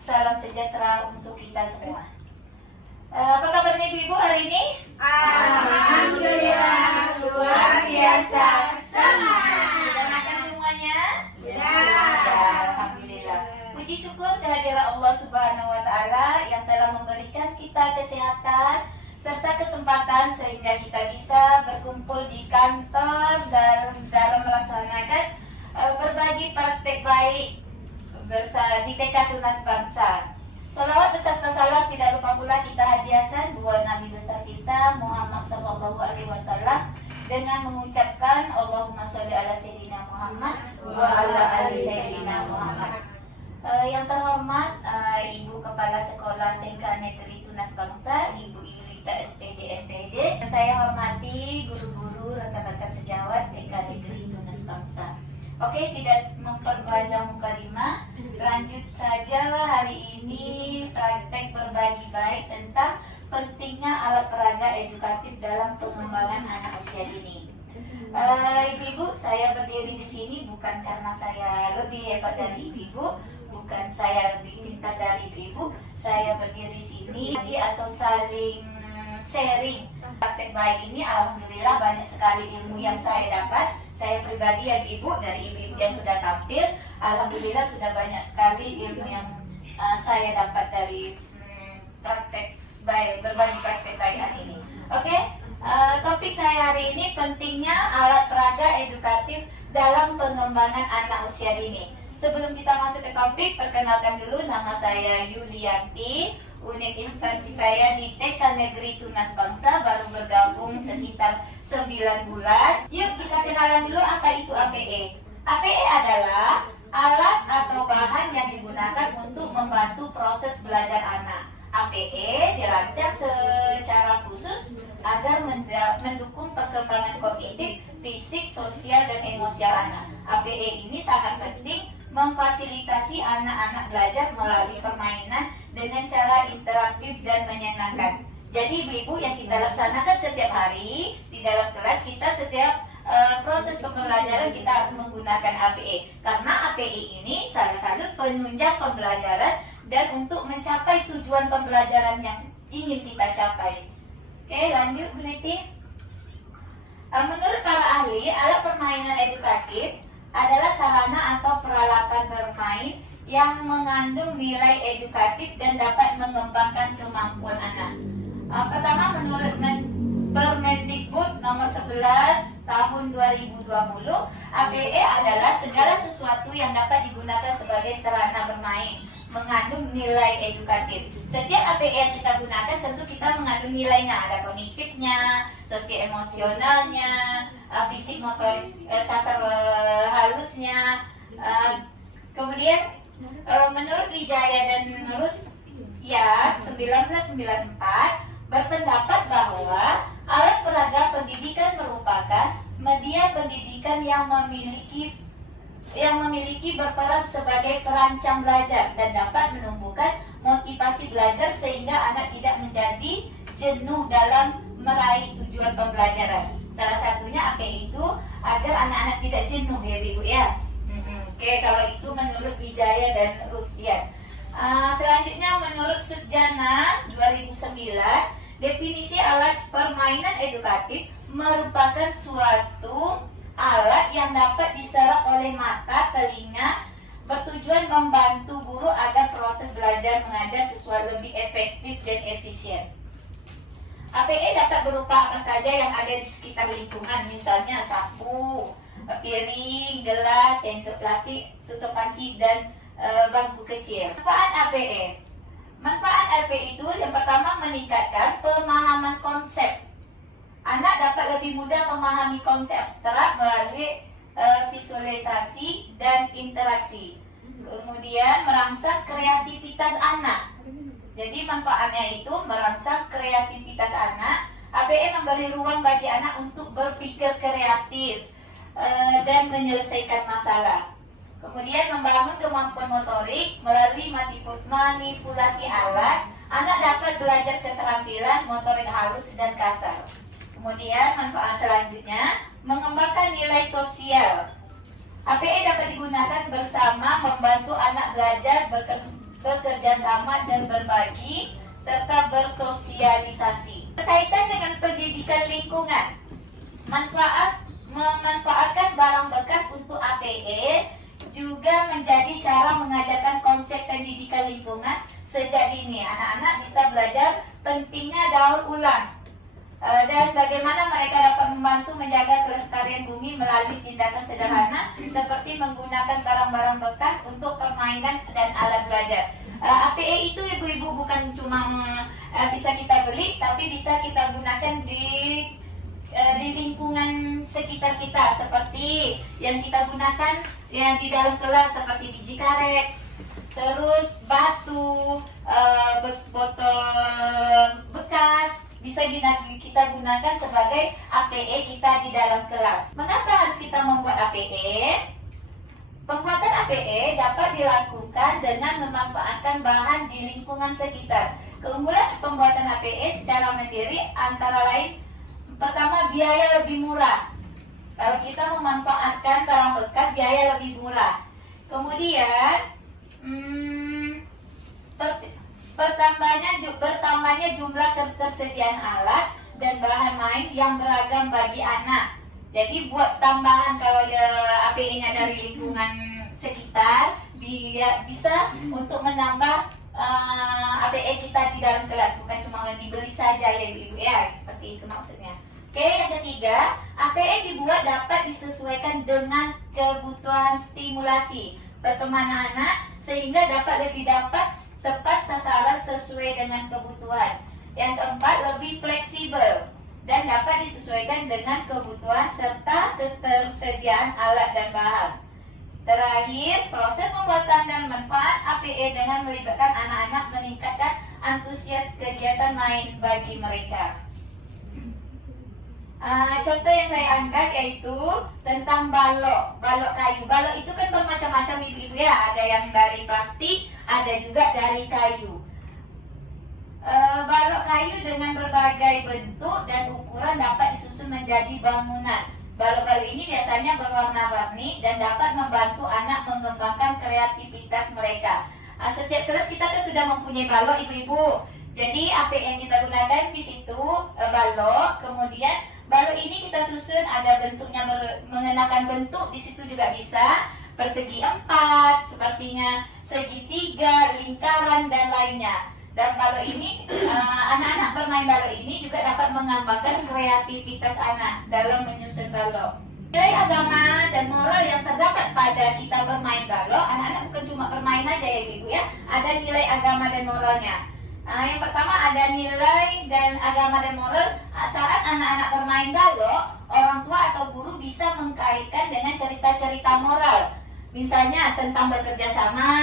salam sejahtera untuk kita semua. Apa kabarnya Ibu-Ibu hari ini? Alhamdulillah, luar biasa, semangat. Sudah makan semuanya? Sudah. Alhamdulillah. Puji syukur kehadiran Allah Subhanahu wa Ta'ala yang telah memberikan kita kesehatan serta kesempatan sehingga kita bisa berkumpul di kantor dalam melaksanakan berbagi praktek baik di TK Tunas Bangsa. Salawat beserta salam tidak lupa pula kita hadiahkan buat Nabi besar kita Muhammad Sallallahu Alaihi Wasallam dengan mengucapkan Allahumma sholli ala Sayyidina Muhammad wa ala ali Sayyidina Muhammad. Yang terhormat Ibu Kepala Sekolah TK Negeri Tunas Bangsa, Ibu Yulita SPD MPD. Saya hormati guru-guru, rekan-rekan sejawat TK Negeri Tunas Bangsa. Oke, tidak memperpanjang mukadimah, lanjut saja hari ini praktek berbagi baik tentang pentingnya alat peraga edukatif dalam pengembangan anak usia dini. Ibu-ibu, saya berdiri di sini bukan karena saya lebih hebat dari ibu, bukan saya lebih pintar dari ibu. Saya berdiri di sini atau saling sharing praktek baik ini. Alhamdulillah banyak sekali ilmu yang saya dapat. Saya pribadi ya ibu, dari ibu-ibu yang sudah tampil, alhamdulillah sudah banyak kali ilmu yang saya dapat dari praktek baik, berbagi praktek baik hari ini. Oke, topik saya hari ini pentingnya alat peraga edukatif dalam pengembangan anak usia dini. Sebelum kita masuk ke topik, perkenalkan dulu, nama saya Yulianti. Unit instansi saya di TK Negeri Tunas Bangsa, baru bergabung sekitar 9 bulan. Yuk kita kenalan dulu apa itu APE. APE adalah alat atau bahan yang digunakan untuk membantu proses belajar anak. APE dirancang secara khusus agar mendukung perkembangan kognitif, fisik, sosial, dan emosial anak. APE ini sangat penting memfasilitasi anak-anak belajar melalui permainan dengan cara interaktif dan menyenangkan. Jadi ibu-ibu yang kita laksanakan setiap hari di dalam kelas, kita setiap proses pembelajaran kita harus menggunakan APE. Karena APE ini salah satu penunjang pembelajaran dan untuk mencapai tujuan pembelajaran yang ingin kita capai. Oke, lanjut Bu Neti. Menurut para ahli, alat permainan edukatif adalah sarana atau peralatan bermain yang mengandung nilai edukatif dan dapat mengembangkan kemampuan anak. Pertama, menurut Permendikbud nomor 11 tahun 2020, APE adalah segala sesuatu yang dapat digunakan sebagai sarana bermain mengandung nilai edukatif. Setiap APE yang kita gunakan tentu kita mengandung nilainya, ada kognitifnya, sosio-emosionalnya, fisik motorik kasar halusnya. Kemudian menurut Wijaya dan Rusyad 1994 berpendapat bahwa alat peraga pendidikan merupakan media pendidikan yang memiliki berperan sebagai perancang belajar dan dapat menumbuhkan motivasi belajar sehingga anak tidak menjadi jenuh dalam meraih tujuan pembelajaran. Salah satunya APE itu agar anak-anak tidak jenuh ya ibu ya. Oke, kalau itu menurut Wijaya dan Rusyad. Selanjutnya menurut Sujana 2009, definisi alat permainan edukatif merupakan suatu alat yang dapat diserap oleh mata, telinga, bertujuan membantu guru agar proses belajar mengajar sesuai lebih efektif dan efisien. APE dapat berupa apa saja yang ada di sekitar lingkungan, misalnya sapu, piring, gelas, sendok plastik, tutup panci, dan bangku kecil. Manfaat APE. Manfaat APE itu yang pertama meningkatkan pemahaman konsep. Anak dapat lebih mudah memahami konsep abstrak melalui visualisasi dan interaksi. Kemudian merangsang kreativitas anak. Jadi manfaatnya itu merangsang kreativitas anak. APE memberi ruang bagi anak untuk berpikir kreatif dan menyelesaikan masalah. Kemudian membangun kemampuan motorik melalui manipulasi alat. Anak dapat belajar keterampilan motorik halus dan kasar. Kemudian manfaat selanjutnya mengembangkan nilai sosial. APE dapat digunakan bersama membantu anak belajar bekerja sama dan berbagi, serta bersosialisasi. Berkaitan dengan pendidikan lingkungan, memanfaatkan barang bekas untuk APE juga menjadi cara mengajarkan konsep pendidikan lingkungan sejak dini. Anak-anak bisa belajar pentingnya daur ulang dan bagaimana mereka dapat membantu menjaga kelestarian bumi melalui tindakan sederhana seperti menggunakan barang-barang bekas untuk permainan dan alat belajar. APE itu ibu-ibu bukan cuma bisa kita beli, tapi bisa kita gunakan di lingkungan sekitar kita, seperti yang kita gunakan yang di dalam kelas seperti biji karet, terus batu, botol bekas bisa kita gunakan sebagai APE kita di dalam kelas. Mengapa harus kita membuat APE? Pembuatan APE dapat dilakukan dengan memanfaatkan bahan di lingkungan sekitar. Keunggulan pembuatan APE secara mandiri antara lain, pertama, biaya lebih murah. Kalau kita memanfaatkan barang bekas, biaya lebih murah. Kemudian, bertambahnya jumlah ketersediaan alat dan bahan main yang beragam bagi anak. Jadi buat tambahan kalau APE-nya dari lingkungan sekitar, bisa untuk menambah APE kita di dalam kelas, bukan cuma dibeli saja ya ibu-ibu ya, seperti itu maksudnya. Oke, yang ketiga, APE dibuat dapat disesuaikan dengan kebutuhan stimulasi perkembangan anak sehingga dapat tepat sasaran sesuai dengan kebutuhan. Yang keempat, lebih fleksibel dan dapat disesuaikan dengan kebutuhan serta ketersediaan alat dan bahan. Terakhir, proses pembuatan dan manfaat APE dengan melibatkan anak-anak meningkatkan antusias kegiatan main bagi mereka. Contoh yang saya angkat yaitu tentang balok kayu. Balok itu kan bermacam-macam ibu-ibu ya, ada yang dari plastik, ada juga dari kayu. Balok kayu dengan berbagai bentuk dan ukuran dapat disusun menjadi bangunan. Balok-balok ini biasanya berwarna-warni dan dapat membantu anak mengembangkan kreativitas mereka. Setiap kelas kita kan sudah mempunyai balok ibu-ibu. Jadi APE yang kita gunakan di situ balok, kemudian balok ini kita susun ada bentuknya mengenakan bentuk, di situ juga bisa persegi 4, sepertinya segitiga, lingkaran dan lainnya. Dan balok ini anak-anak bermain balok ini juga dapat mengembangkan kreativitas anak dalam menyusun balok. Nilai agama dan moral yang terdapat pada kita bermain balok, anak-anak bukan cuma bermain aja ya ibu ya, ada nilai agama dan moralnya. Yang pertama ada nilai dan agama dan moral. Saat anak-anak bermain balok, orang tua atau guru bisa mengkaitkan dengan cerita-cerita moral. Misalnya tentang bekerja sama,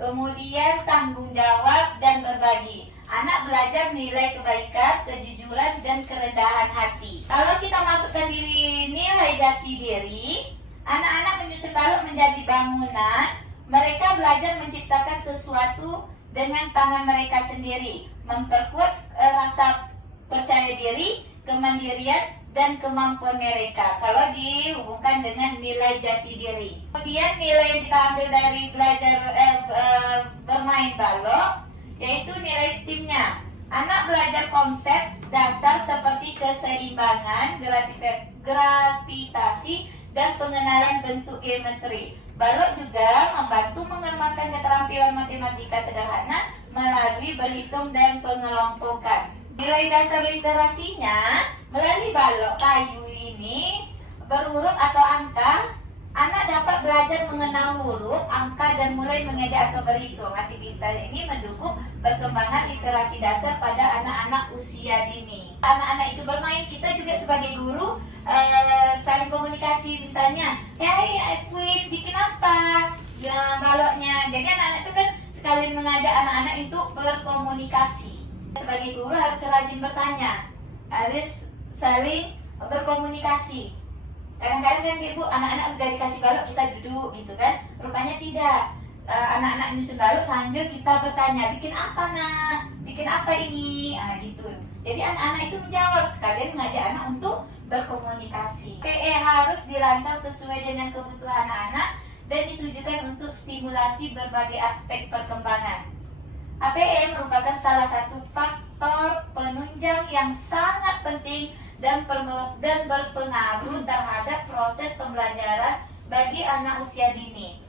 kemudian tanggung jawab dan berbagi. Anak belajar nilai kebaikan, kejujuran, dan kerendahan hati. Kalau kita masukkan nilai jati diri, anak-anak menyusun balok menjadi bangunan. Mereka belajar menciptakan sesuatu dengan tangan mereka sendiri, memperkuat rasa percaya diri, kemandirian, dan kemampuan mereka kalau dihubungkan dengan nilai jati diri. Kemudian nilai yang kita ambil dari belajar bermain balok yaitu nilai STEAM-nya. Anak belajar konsep dasar seperti keseimbangan, gravitasi, dan pengenalan bentuk geometri. Balok juga membantu mengembangkan keterampilan matematika sederhana melalui berhitung dan pengelompokan. Nilai dasar literasinya melalui balok kayu ini berhuruf atau angka. Anak dapat belajar mengenal huruf, angka, dan mulai mengeja atau berhitung. Aktivitas ini mendukung perkembangan literasi dasar pada anak-anak usia dini. Anak-anak itu bermain, kita juga sebagai guru saling komunikasi, misalnya, hey Queen, bikin apa? Ya baloknya. Jadi anak-anak itu kan sekalian mengajak anak-anak itu berkomunikasi. Sebagai guru harus rajin bertanya, harus saling berkomunikasi. Kadang-kadang kan ibu, anak-anak udah dikasih balok kita duduk gitu kan, rupanya tidak. Anak-anak nyusun balok sambil kita bertanya, bikin apa nak? Bikin apa ini? Gitu. Jadi anak-anak itu menjawab, sekalian mengajak anak untuk berkomunikasi. PE harus dirancang sesuai dengan kebutuhan anak dan ditujukan untuk stimulasi berbagai aspek perkembangan. merupakan salah satu faktor penunjang yang sangat penting dan berpengaruh terhadap proses pembelajaran bagi anak usia dini.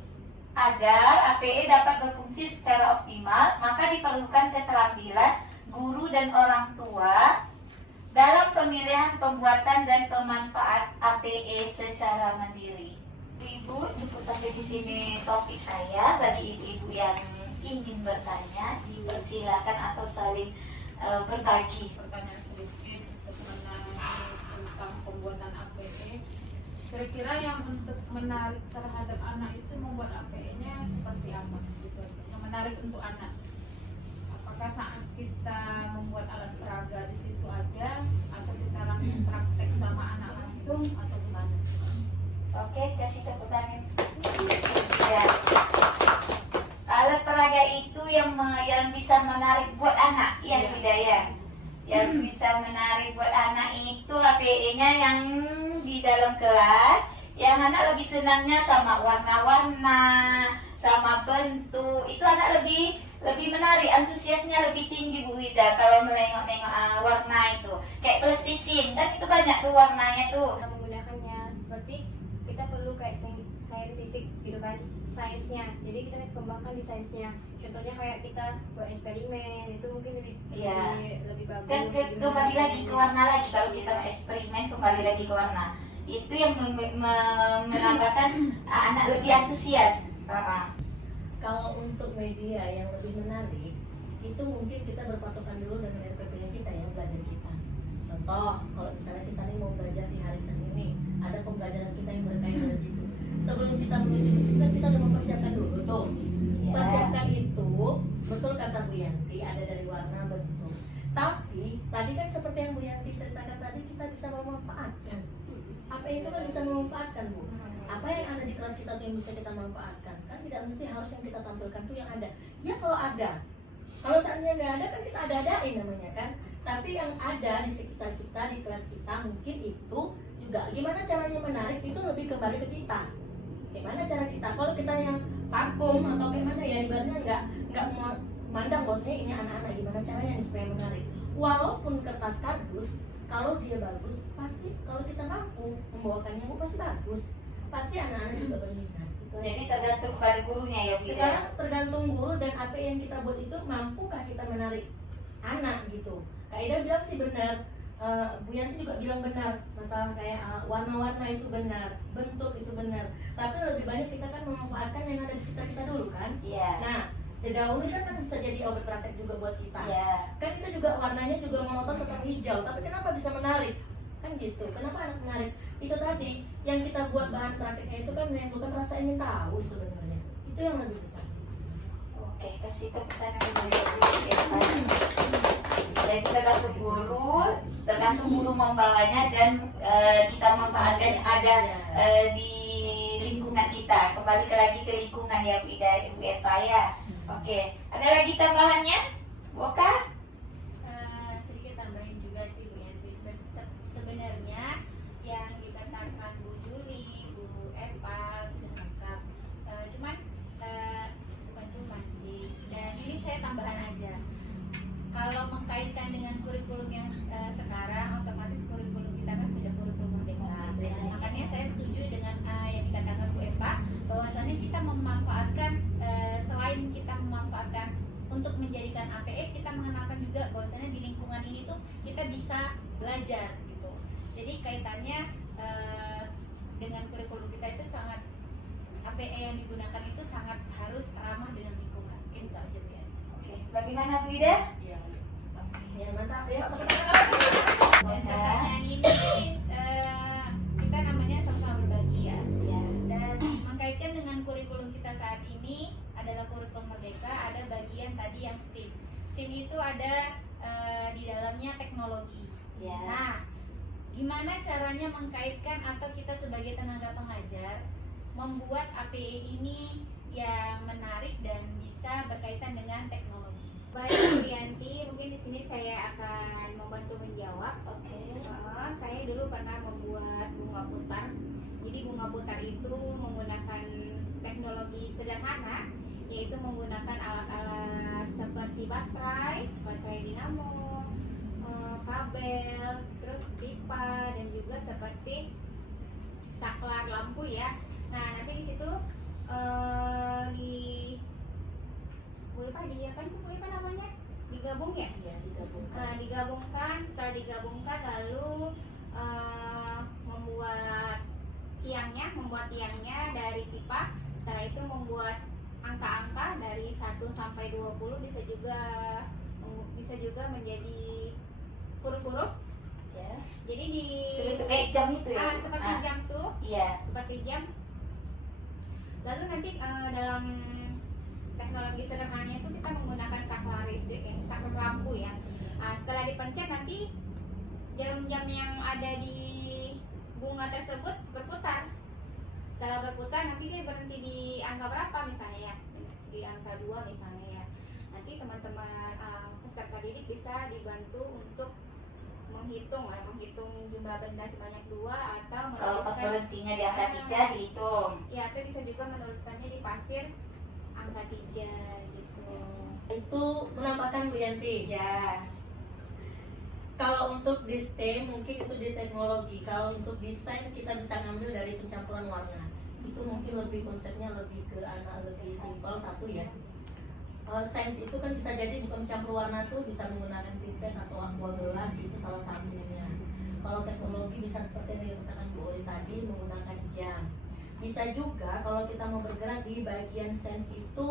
Agar APE dapat berfungsi secara optimal, maka diperlukan keterampilan guru dan orang tua dalam pemilihan, pembuatan, dan pemanfaat APE secara mandiri. Ibu, cukup sampai di sini topik saya. Bagi ibu-ibu yang ingin bertanya, dipersilakan atau saling berbagi. Pertanyaan sedikit mengenai tentang pembuatan APE. Kira-kira yang untuk menarik terhadap anak itu membuat APE-nya seperti apa? Gitu. Yang menarik untuk anak. Apakah saat kita membuat alat peraga di situ aja, atau kita langsung praktek sama anak langsung, atau gimana? Oke, kasih tepuk tangan. Ya. Alat peraga itu yang bisa menarik buat anak, ya, Iya. Hidayah. Yang bisa menarik buat anak itu APE-nya yang di dalam kelas, yang anak lebih senangnya sama warna-warna, sama bentuk. Itu anak lebih menarik, antusiasnya lebih tinggi Bu Wida kalau menengok-nengok warna itu. Kayak plastisin, kan itu banyak tuh warnanya tuh. Menggunakannya seperti kita perlu kayak scientific gitu kan, sainsnya. Jadi kita kembangkan di sainsnya. Contohnya kayak kita buat eksperimen itu mungkin Iya. lebih bagus. Kan kembali lagi ke warna lagi, kalau kita eksperimen kembali lagi ke warna. Itu yang menambahkan anak lebih antusias. Kalau untuk media yang lebih menarik, itu mungkin kita berpatokan dulu dengan RPP kita yang belajar kita. Contoh, kalau misalnya kita nih mau belajar di hari Senin nih, ada pembelajaran kita yang berkaitan dari situ. Sebelum kita menuju ke situ kan kita udah mempersiapkan dulu tuh. Ya. Persiapkan itu, betul kata Bu Yanti, ada dari warna bentuk. Tapi tadi kan seperti yang Bu Yanti ceritakan tadi, kita bisa memanfaatkan. Apa itu kan bisa memanfaatkan Bu? Apa yang ada di kelas kita tuh yang bisa kita manfaatkan? Kan tidak mesti harus yang kita tampilkan tuh yang ada. Ya kalau ada. Kalau seandainya nggak ada kan kita ada-adain namanya kan. Tapi yang ada di sekitar kita, di kelas kita mungkin itu juga gimana caranya menarik itu lebih kembali ke kita. Gimana cara kita? Kalau kita yang vakum atau gimana ya ibaratnya nggak mau mandang bosnya ini anak-anak gimana caranya nih supaya menarik. Walaupun kertas kardus kalau dia bagus pasti kalau kita mampu membawakannya pasti bagus. Pasti anak-anak juga berminat. Jadi tergantung pada gurunya ya Bu Ida. Sekarang tergantung guru dan apa yang kita buat itu mampukah kita menarik anak gitu. Kak Ida bilang sih benar, Bu Yanti juga bilang benar, masalah kayak warna-warna itu benar, bentuk itu benar. Tapi lebih banyak kita kan memanfaatkan yang ada di sekitar kita dulu kan. Iya. Nah, dedaunan kan bisa jadi obat praktek juga buat kita. Iya. Kan itu juga warnanya juga monoton tetap hijau, tapi kenapa bisa menarik? Kan gitu, kenapa anak menarik? Itu tadi, yang kita buat bahan prakteknya itu kan menimbulkan rasa ingin tahu sebenarnya. Itu yang lebih besar. Oke, kasih tepuk tangan dulu. Jadi tergantung guru membawanya dan kita manfaatkan yang ada di lingkungan kita. Kembali lagi ke lingkungan ya Bu Ida, Ibu Eva ya. Oke, ada lagi tambahannya? Bu Oka? Sedikit tambahin juga sih Bu Yanti. Sebenarnya yang dikatakan Bu Juli, Bu Eva sudah lengkap. Cuman bukan cuman sih. Dan ini saya tambahan aja. Kalau mengkaitkan dengan kurikulum yang sekarang, otomatis kurikulum kita kan sudah kurikulum merdeka. Makanya saya setuju dengan yang dikatakan Bu Eva, bahwasannya kita memanfaatkan selain kita memanfaatkan untuk menjadikan APE, kita mengenalkan juga bahwasannya di lingkungan ini tuh kita bisa belajar gitu. Jadi kaitannya dengan kurikulum kita itu sangat, APE yang digunakan itu sangat harus ramah dengan lingkungan. Itu aja Bu ya. Oke, bagaimana Bu Ida? Ya mantap ya. Dan pertanyaan ini kita namanya sama-sama berbagi ya. Ya. Dan mengkaitkan dengan kurikulum kita saat ini adalah kurikulum merdeka, ada bagian tadi yang STEAM. STEAM itu ada di dalamnya teknologi. Ya. Nah, gimana caranya mengkaitkan atau kita sebagai tenaga pengajar membuat APE ini yang menarik dan bisa berkaitan dengan teknologi? Baik Bu Yanti, mungkin di sini saya akan membantu menjawab. Oke. Saya dulu pernah membuat bunga putar. Jadi bunga putar itu menggunakan teknologi sederhana, yaitu menggunakan alat-alat seperti baterai, pipa dan juga seperti saklar lampu ya. Nah nanti di situ di Bu Ipa namanya digabung ya? Ya, digabungkan. Nah, digabungkan, setelah digabungkan lalu membuat tiangnya dari pipa. Setelah itu membuat angka-angka dari 1 sampai 20, bisa juga menjadi huruf-huruf. Ya. Jadi di Seperti kayak jam itu ya. seperti jam tuh, Iya. seperti jam. Lalu nanti dalam teknologi sederhananya itu kita menggunakan saklar listrik, saklar lampu ya. Setelah dipencet nanti jarum jam yang ada di bunga tersebut berputar. Setelah berputar nanti dia berhenti di angka berapa misalnya ya, di angka 2 misalnya ya. Nanti teman-teman peserta didik bisa dibantu untuk menghitung jumlah benda sebanyak 2 atau Kalau pas menuliskan berhentinya di angka 3 dihitung. ya, atau bisa juga menuliskannya di pasir angka 3 gitu. Itu menambahkan Bu Yanti. Ya. Kalau untuk di STEM mungkin itu di teknologi. Kalau untuk di sains kita bisa ngambil dari pencampuran warna. Itu mungkin lebih konsepnya lebih ke anak lebih simpel satu ya. Sains itu kan bisa jadi bukan campur warna tuh bisa menggunakan pipet atau aqua gelas, itu salah satunya. Kalau teknologi bisa seperti yang dikatakan Bu Oli tadi menggunakan jam. Bisa juga kalau kita mau bergerak di bagian sains itu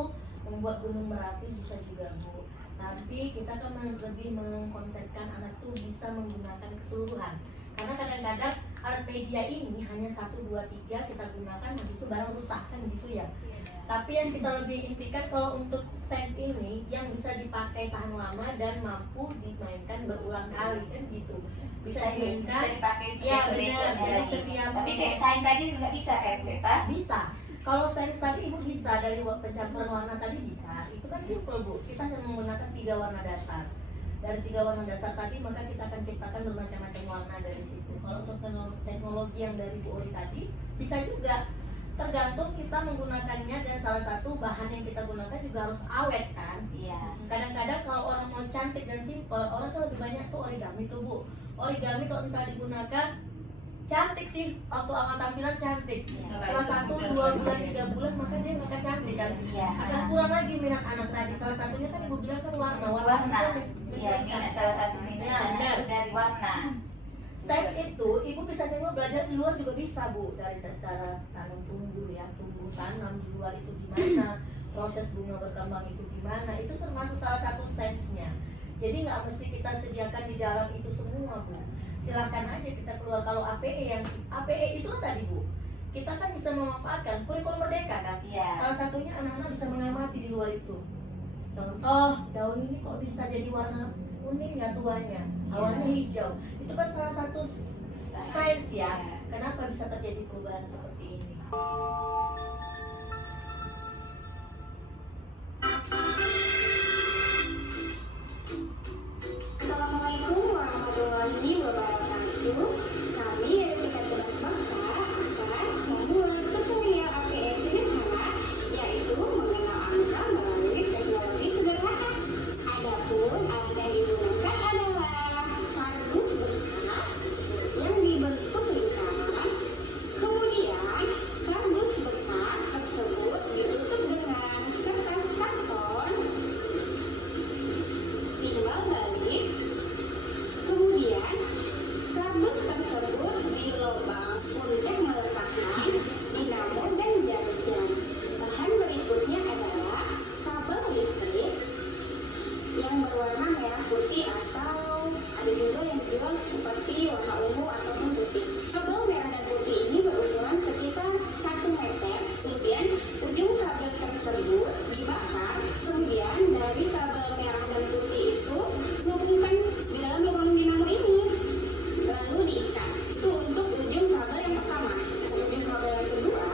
membuat gunung Merapi bisa juga Bu. Tapi kita kan lebih mengkonsepkan anak tuh bisa menggunakan keseluruhan. Karena kadang-kadang alat media ini hanya 1, 2, 3 kita gunakan, habis itu barang rusak kan gitu ya. Tapi yang kita lebih intikan kalau untuk sains ini yang bisa dipakai tahan lama dan mampu dimainkan berulang kali kan gitu. Bisa dimainkan dipakai ya besok benar dari setiap. Tapi kayak sains tadi nggak bisa kayak Bu Ipa. Bisa. Kalau sains tadi Ibu bisa dari pencampuran warna tadi bisa. Itu kan simpel Bu. Kita hanya menggunakan 3 warna dasar. Dari 3 warna dasar tadi maka kita akan ciptakan bermacam-macam warna dari situ. Kalau untuk teknologi yang dari Bu Ori tadi bisa juga, tergantung kita menggunakannya, dan salah satu bahan yang kita gunakan juga harus awet kan. Iya. Kadang-kadang kalau orang mau cantik dan simpel, orang tuh lebih banyak tuh origami tuh Bu. Origami kalau misalnya digunakan cantik sih, waktu awal tampilan cantik. Setelah 1, 2 bulan, 3 bulan maka dia nggak akan cantik kan. Iya. Akan kurang lagi minat anak tadi. Salah satunya kan Ibu bilang kan warna. Warna. itu Iya, ini menceritakan. salah satu minat Ya, anak benar. itu dari warna. Sains itu Ibu bisa nengok belajar di luar juga bisa Bu, dari cara tanam tumbuh ya, tumbuh tanam di luar itu gimana, proses bunga berkembang itu gimana, itu termasuk salah satu sainsnya. Jadi nggak mesti kita sediakan di dalam itu semua Bu. Silahkan aja kita keluar. Kalau APE itu kan tadi Bu, kita kan bisa memanfaatkan kurikulum merdeka kan. Iya. Salah satunya anak-anak bisa mengamati di luar itu. Contoh, daun ini kok bisa jadi warna kuning ya tuanya, awalnya hijau. Itu kan salah satu sains ya. Kenapa bisa terjadi perubahan seperti ini? Assalamualaikum warahmatullahi wabarakatuh. Kami dari Tingkat Tunas Bangsa akan membuat tutorial APS sederhana, yaitu mengenal angka melalui teknologi sederhana. Adapun alat yang digunakan adalah kardus bekas yang dibentuk lingkaran. Kemudian kardus bekas tersebut ditutup dengan kertas karton, timbal balik. Kemudian kardus tersebut dilobang untuk meletakkan dinamo dan jam. Bahan berikutnya adalah kabel listrik yang berwarna merah putih atau ada juga yang dijual seperti warna ungu ataupun putih. Kabel merah dan putih ini berukuran sekitar 1 meter. Kemudian ujung kabel tersebut dibakar. Kemudian dari kabel merah dan putih itu hubungkan di dalam lubang dinamo ini, lalu diikat. Itu untuk ujung kabel yang pertama. Ujung kabel yang kedua,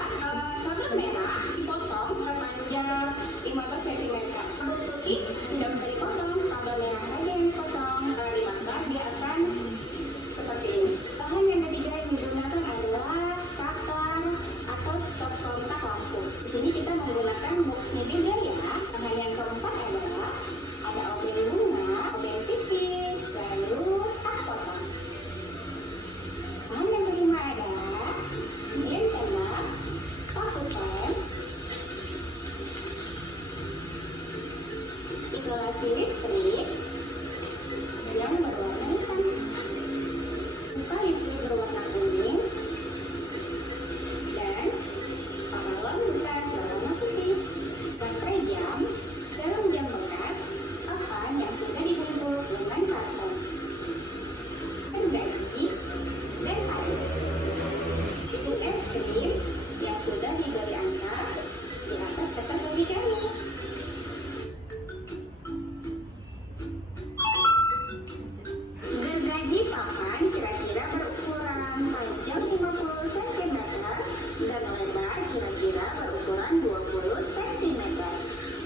kabel merah dipotong sepanjang 15 cm. Kabel putih tidak bisa dipotong, kabel merah saja yang dipotong. Dibakar dia akan seperti ini. Bahan isolasi listrik yang berwarna hitam. Pipa listrik berwarna kuning dan papawan bekas berwarna putih. Baterai jam dalam jam bekas papan yang sudah dibungkus dengan karton. Berbagi dan air. Siput es krim yang sudah diberi angka di atas kertas origami. Gergaji papan kira-kira berukuran panjang 50 cm dan lebar kira-kira berukuran 20 cm.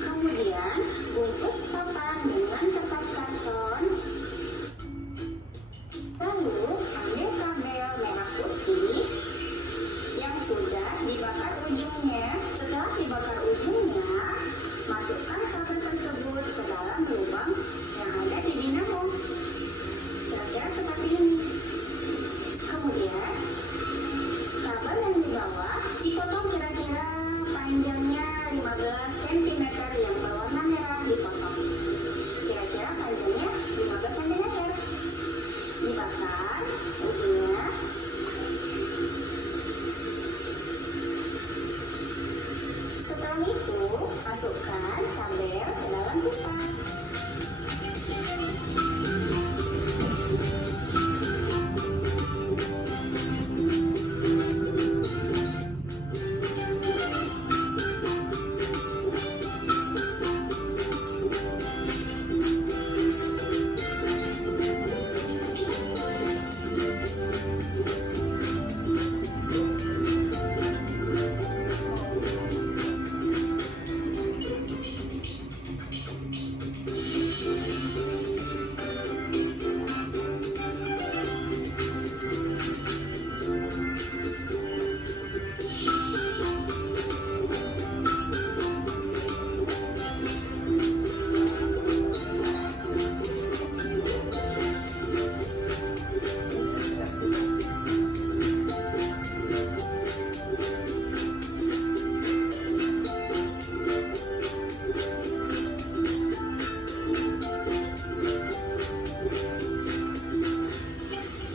Kemudian bungkus papan dengan kertas karton. Lalu ambil kabel merah putih yang sudah dibakar ujungnya. Setelah dibakar ujungnya, masukkan kabel tersebut ke dalam lubang yang ada di dinamo. Kira-kira seperti ini. Kemudian, kabel yang di bawah dipotong kira-kira panjangnya 15 cm yang berwarna merah dipotong. Kira-kira panjangnya 15 cm. Dibakar ujungnya. Setelah itu, masukkan kabel ke dalam pipa.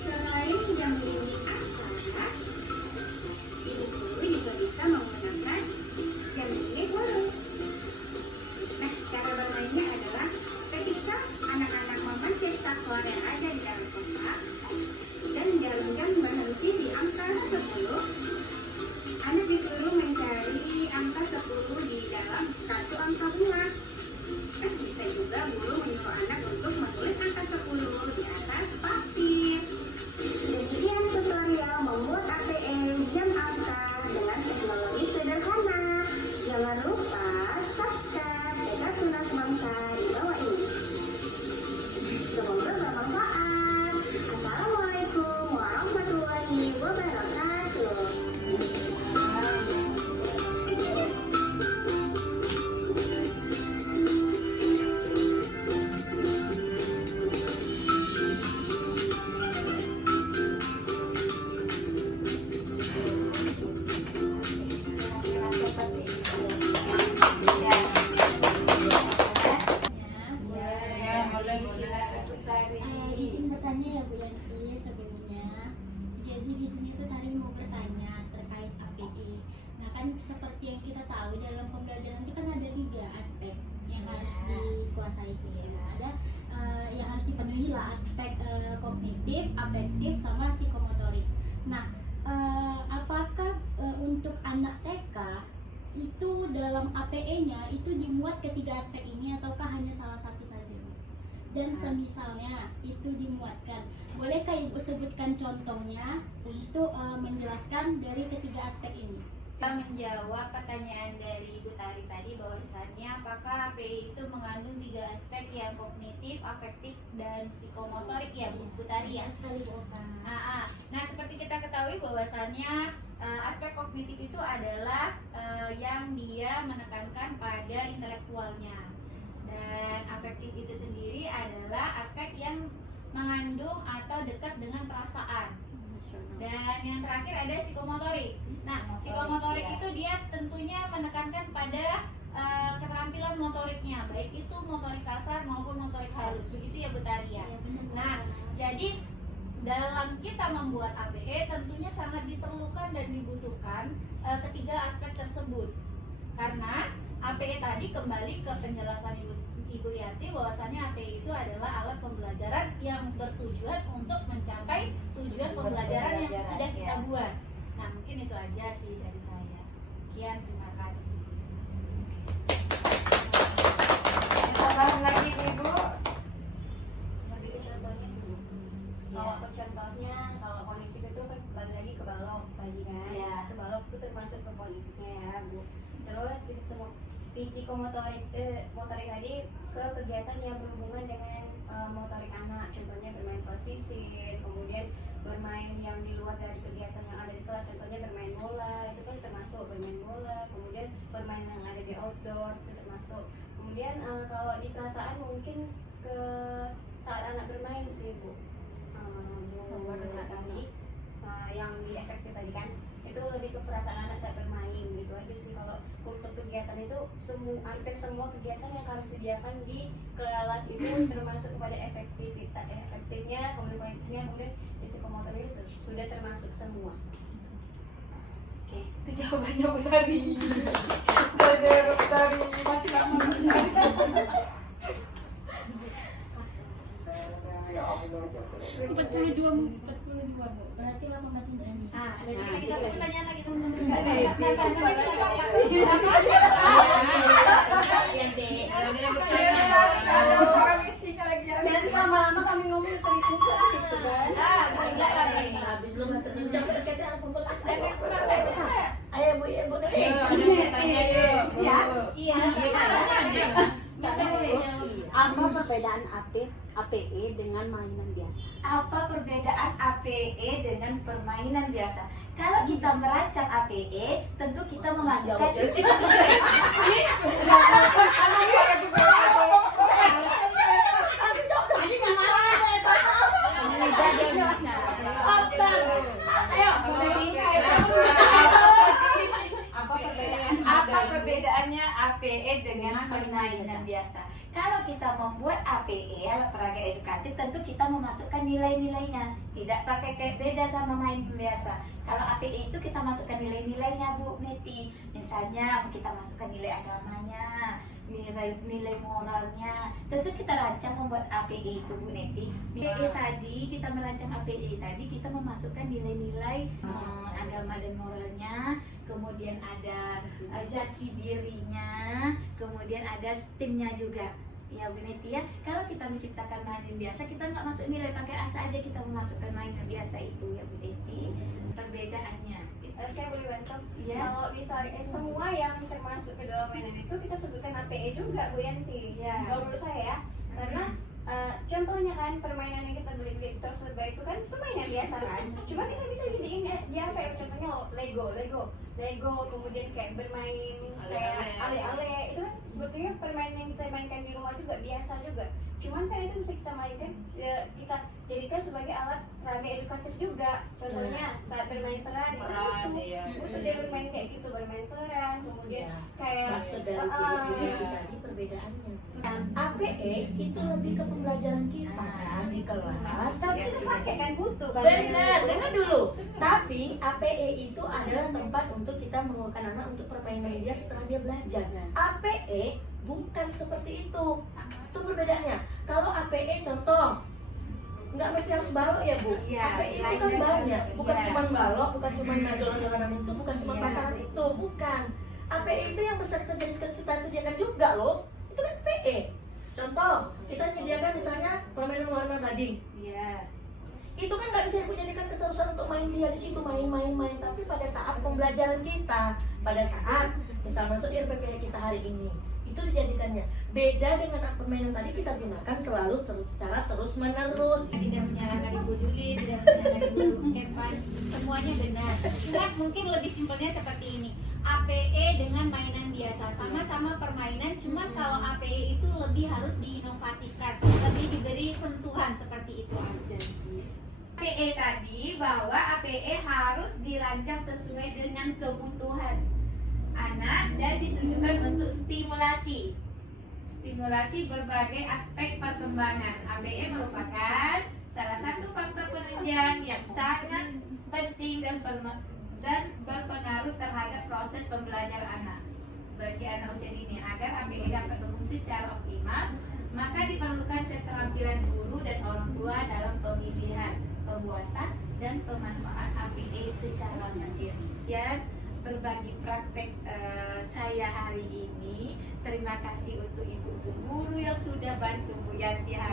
Selain jam dinding angka, ibu guru juga bisa menggunakan jam dinding burung. Nah, cara bermainnya adalah ketika anak-anak memencet saklar yang ada di dalam kotak dan jarum jam berhenti di angka 10, anak disuruh mencari angka 10 di dalam kartu angka bunga. Kan bisa juga guru menyuruh anak untuk menulis angka 10 di atas pasir. Demikian tutorial membuat ATM jam angka dengan teknologi sederhana. Jangan lupa subscribe Desa Tunas Bangsa di bawah ini. Semoga bermanfaat. Assalamualaikum warahmatullahi wabarakatuh. Ya, boleh silakan Putari. Izin bertanya ya Bu Yanti sebelumnya. Jadi di sini tuh tadi mau bertanya terkait API. Nah kan seperti yang kita tahu dalam pembelajaran itu kan ada 3 aspek yang harus dikuasai. Ada yang harus dipenuhi lah aspek kognitif, afektif, sama psikomotorik. Nah apakah untuk anak TK itu dalam APE-nya itu dimuat ketiga aspek ini ataukah hanya salah satu saja? Dan semisalnya itu dimuatkan, bolehkah Ibu sebutkan contohnya untuk menjelaskan dari ketiga aspek ini? Kita menjawab pertanyaan dari Ibu Tari tadi bahwasannya apakah API itu mengandung 3 aspek yang kognitif, afektif, dan psikomotorik ya Bu Tari ya? Sekali Bu Oka. Nah seperti kita ketahui bahwasannya aspek kognitif itu adalah yang dia menekankan pada intelektualnya, dan afektif itu sendiri adalah aspek yang mengandung atau dekat dengan perasaan. Dan yang terakhir ada psikomotorik. Nah, psikomotorik itu dia tentunya menekankan pada keterampilan motoriknya, baik itu motorik kasar maupun motorik halus, begitu ya Bu Taria. Nah, jadi dalam kita membuat APE tentunya sangat diperlukan dan dibutuhkan ketiga aspek tersebut. Karena APE tadi kembali ke penjelasan Ibu Yanti bahwasannya APE itu adalah alat pembelajaran yang bertujuan untuk mencapai tujuan pembelajaran yang sudah kita buat. Nah, mungkin itu aja sih dari saya. Sekian, terima kasih. Tambahan lagi Ibu. Lebih ke contohnya sih Bu. Kalau ke contohnya, kalau kognitif itu kan balik lagi ke balok tadi kan. Iya. Itu balok itu termasuk ke kognitifnya ya Bu. Terus psikomotorik motorik tadi ke kegiatan yang berhubungan dengan motorik anak, contohnya bermain pesisir, kemudian bermain yang di luar dari kegiatan yang ada di kelas, contohnya bermain bola, itu kan termasuk bermain bola, kemudian bermain yang ada di outdoor itu termasuk. Kemudian kalau di perasaan mungkin ke saat anak bermain sih Bu. Tadi yang di efektif tadi kan itu lebih ke perasaan anak saat bermain gitu aja sih. Kalau untuk kegiatan itu hampir semua kegiatan yang kami sediakan di kelas itu termasuk kepada efektifnya, kemudian kognitifnya, kemudian psikomotornya itu sudah termasuk semua. Oke, Itu jawabannya Bu Tari. Saudara Bu Tari masih lama Bu Tari. 42 Bu. Berarti lama masih berani. Nah, ada lagi satu pertanyaan lagi teman-teman. nanti lama-lama kami ngomong juga gitu kan. Habis lu nggak terjadi sekarang pembuat ayo Bu, ya Bu. Iya. Apa perbedaan APE dengan mainan biasa? Apa perbedaan APE dengan permainan biasa? Kalau kita merancang APE, tentu kita memasukkan apa perbedaannya APE dengan permainan biasa? Kalau kita membuat APE alat peraga edukatif, tentu kita memasukkan nilai-nilainya, tidak pakai kayak beda sama main biasa. Kalau APE itu kita masukkan nilai-nilainya Bu Neti, misalnya kita masukkan nilai agamanya, nilai moralnya. Tentu kita rancang membuat APE itu Bu Neti. Nilai tadi kita merancang APE tadi kita memasukkan nilai-nilai agama dan moralnya, kemudian ada jati dirinya, kemudian ada STEM-nya juga. Ya Bu Neti ya, kalau kita menciptakan mainan biasa kita nggak masuk nilai pakai asa aja, kita memasukkan mainan biasa itu ya Bu Neti. Perbedaannya. Saya boleh bantu. Ya. Kalau misalnya semua yang termasuk ke dalam mainan itu kita sebutkan APE juga Bu Yanti. Ya. Kalau menurut saya ya, karena contohnya kan permainan yang kita beli tersebar itu kan permainan biasa kan. Cuma kita bisa jadiin dia kayak contohnya Lego, kemudian kayak bermain kayak ale-ale itu kan sebetulnya permainan yang kita mainkan di rumah juga biasa juga. Cuman kan itu bisa kita mainkan, kita jadikan sebagai alat peraga edukatif juga. Contohnya saat bermain peran butuh dia bermain kayak gitu, bermain peran, kemudian kayak maksud dari Bu tadi perbedaannya. APE itu lebih ke pembelajaran kita kan di kelas. tapi kita pakai kan butuh Benar, dengar dulu. Tapi APE itu adalah tempat untuk kita menguatkan anak untuk permainan dia setelah dia belajar. APE bukan seperti itu. Itu perbedaannya. Kalau APE contoh, nggak mesti harus balok ya Bu. Iya, APE itu kan selain banyak. Bukan iya. cuma balok, bukan cuma dolan-dolanan itu, bukan cuma pasangan itu, bukan. APE itu yang bisa kita sediakan juga loh. Itu kan PE. Contoh, kita menyediakan misalnya permainan warna tadi. Iya. Itu kan nggak bisa dijadikan keseruan untuk main dia di situ main. Tapi pada saat pembelajaran kita, pada saat misal masuk di RPPH kita hari ini, itu dijadikannya beda dengan permainan tadi kita gunakan selalu secara terus menerus. Tidak menyalahkan Ibu Juli, tidak menyalahkan Ibu Evan, semuanya benar. Cuma mungkin lebih simpelnya seperti ini. APE dengan mainan biasa, sama-sama permainan, cuman kalau APE itu lebih harus diinovatifkan, lebih diberi sentuhan, seperti itu aja sih. APE tadi bahwa APE harus dirancang sesuai dengan kebutuhan. anak dan ditujukan untuk stimulasi berbagai aspek perkembangan. ABE merupakan salah satu faktor penunjang yang sangat penting dan berpengaruh terhadap proses pembelajaran anak. Bagi anak usia dini, agar ABE dapat berfungsi secara optimal, maka diperlukan keterampilan guru dan orang tua dalam pemilihan, pembuatan, dan pemanfaatan ABE secara mandiri. Berbagi praktek saya hari ini. Terima kasih untuk ibu guru yang sudah bantu Bu Yanti hari